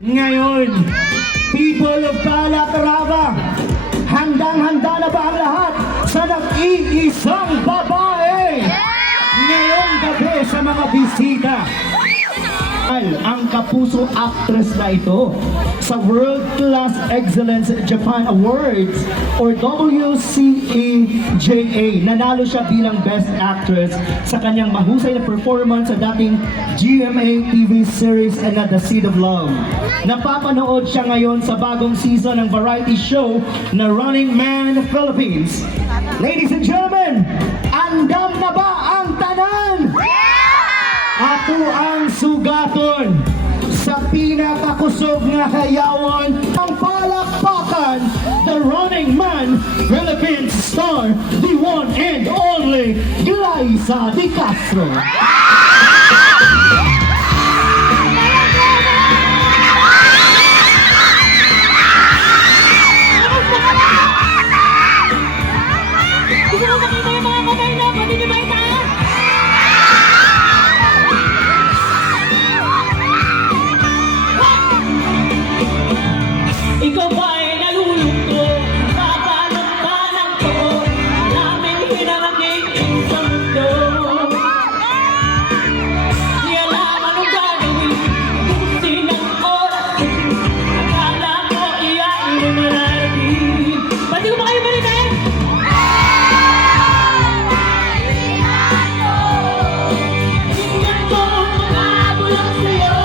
Ngayon, people of Calatrava, handang-handa na ba ang lahat sa nag-iisang babae? Ngayong gabi sa mga bisita, ang kapuso actress na ito sa World Class Excellence Japan Awards or WCAJA. Nanalo siya bilang Best Actress sa kanyang mahusay na performance sa dating GMA TV series and The Seed of Love. Napapanood siya ngayon sa bagong season ng variety show na Running Man Philippines. Ladies and gentlemen, andam na ba ang tanan? Ato ang sugaton sa pinakakusog nga hayawan ang palakpakan, the Running Man Philippines star, the one and only Glyza De Castro. Ikaw ba ay nalulungko? Papalang-palang ko namin hinangin sa mundo. Di alam anong gagawin kung sinang oras. Akala ko iyan ang mararating. Ba't di ko ba kayo marinig? Tingnan ko mga bulang sa'yo.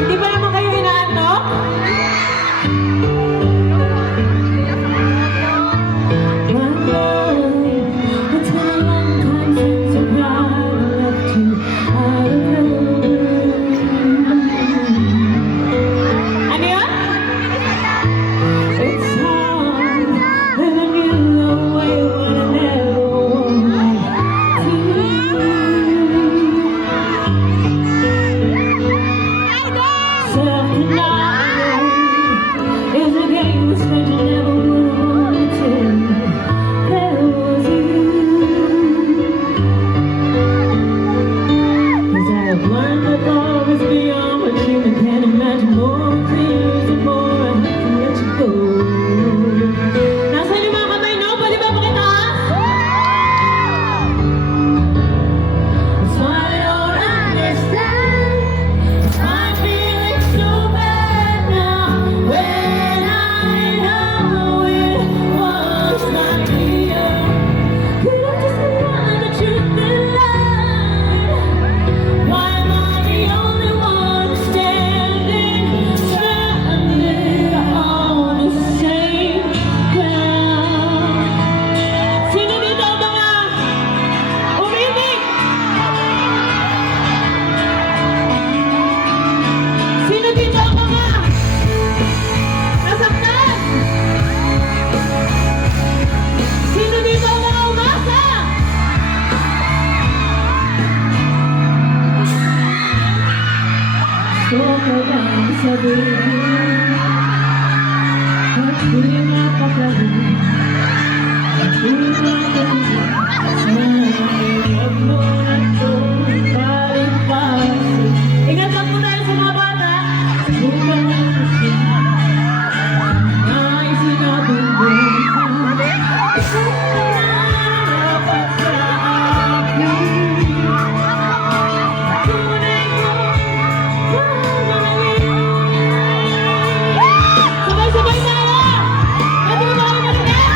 Hindi ba naman kayo inaantok? It's been a long time since I left you out of ano yan? It's hard living you away when I never wanted to. Self-denial is a game that's meant to never would want to. There was you. 'Cause I have learned that love is beyond what human can imagine. More things and more I have to let you go. Nasaan yung mga kamay, no? Pwede ba pakitaas? That's why I don't understand. I'm feeling so bad now when I know it was not real. Could I just find the truth in life? Why am I the only one standing stranded on the same ground? Sino dito ang mga umibig? Sino dito ang mga nasaktan? Sino dito ang mga umasa? Gusto ko lang sabihin at di mapakawin. Di mapakawin sa hirap mo na itong palipasin. Ingat lang po tayo sa mga bata. Subukan mo kasi na isinabing buhay. Isang narapat sa akin. Tunay ko gagawin. Sabay-sabay tayo! Pwede mo ba kami marinig?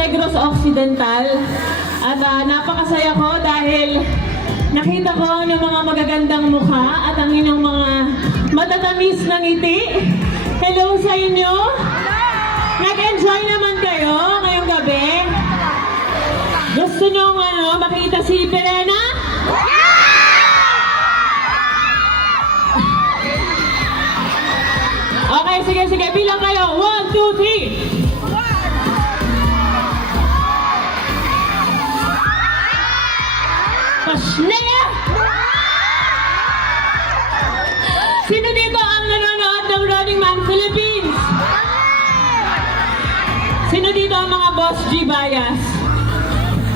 Negros Occidental. At napakasaya ko dahil nakita ko ng mga magagandang mukha at ang inyong mga matatamis na ngiti. Hello sa inyo! Nag-enjoy naman kayo ngayong gabi? Gusto nyo makita si Perena? Okay, sige, bilang kayo. 1, 2, 3. Pasnaya! Sino dito ang nanonood ng Running Man Philippines? Sino dito ang mga Boss G bias?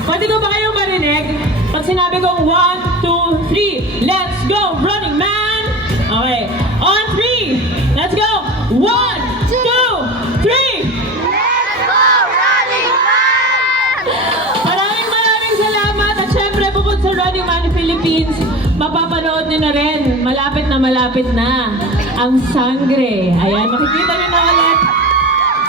Pwede ko ba kayong marinig? Pag sinabi kong 1, 2, 3, let's go, Running Man! Okay, on 3, let's go! 1, 2, 3! Let's go, Running Man! Maraming salamat at syempre bukod sa Running Man Philippines, mapapanood nyo na rin, malapit na ang Sangre. Ayan, makikita nyo na ulit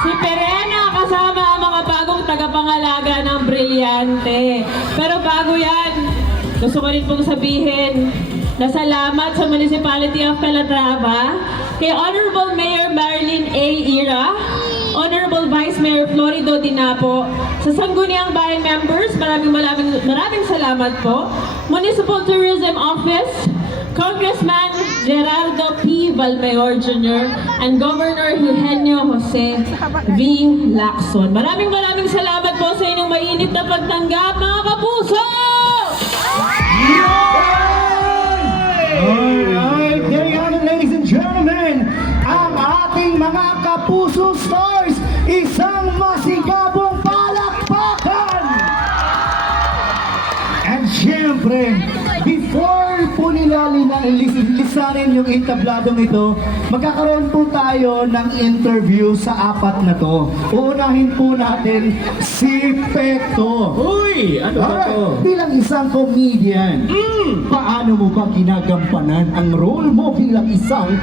si Perena kasama ang mga bagong tagapangalaga ng Brilyante. Pero bago yan, gusto ko rin pong sabihin na salamat sa Municipality of Calatrava, kay Honorable Mayor Marilyn A. Ira, Honorable Vice Mayor Florido Dinapo, sa Sangguniang Bayan members, maraming salamat po. Municipal Tourism Office, Congressman Gerardo P. Valmayor Jr. and Governor Eugenio Jose V. Lacson. Maraming salamat po sa inyong mainit na pagtanggap, mga kapuso! Alright, there you have it, ladies and gentlemen. Ang ating mga kapuso stars, isang masigabong palakpakan! And syempre, before po nila lisanin yung entabladong ito, magkakaroon po tayo ng interview sa apat na to. Uunahin po natin si Pekto. Uy! Ano ba Alright, to? bilang isang comedian, paano mo ba ginagampanan ang role mo bilang isang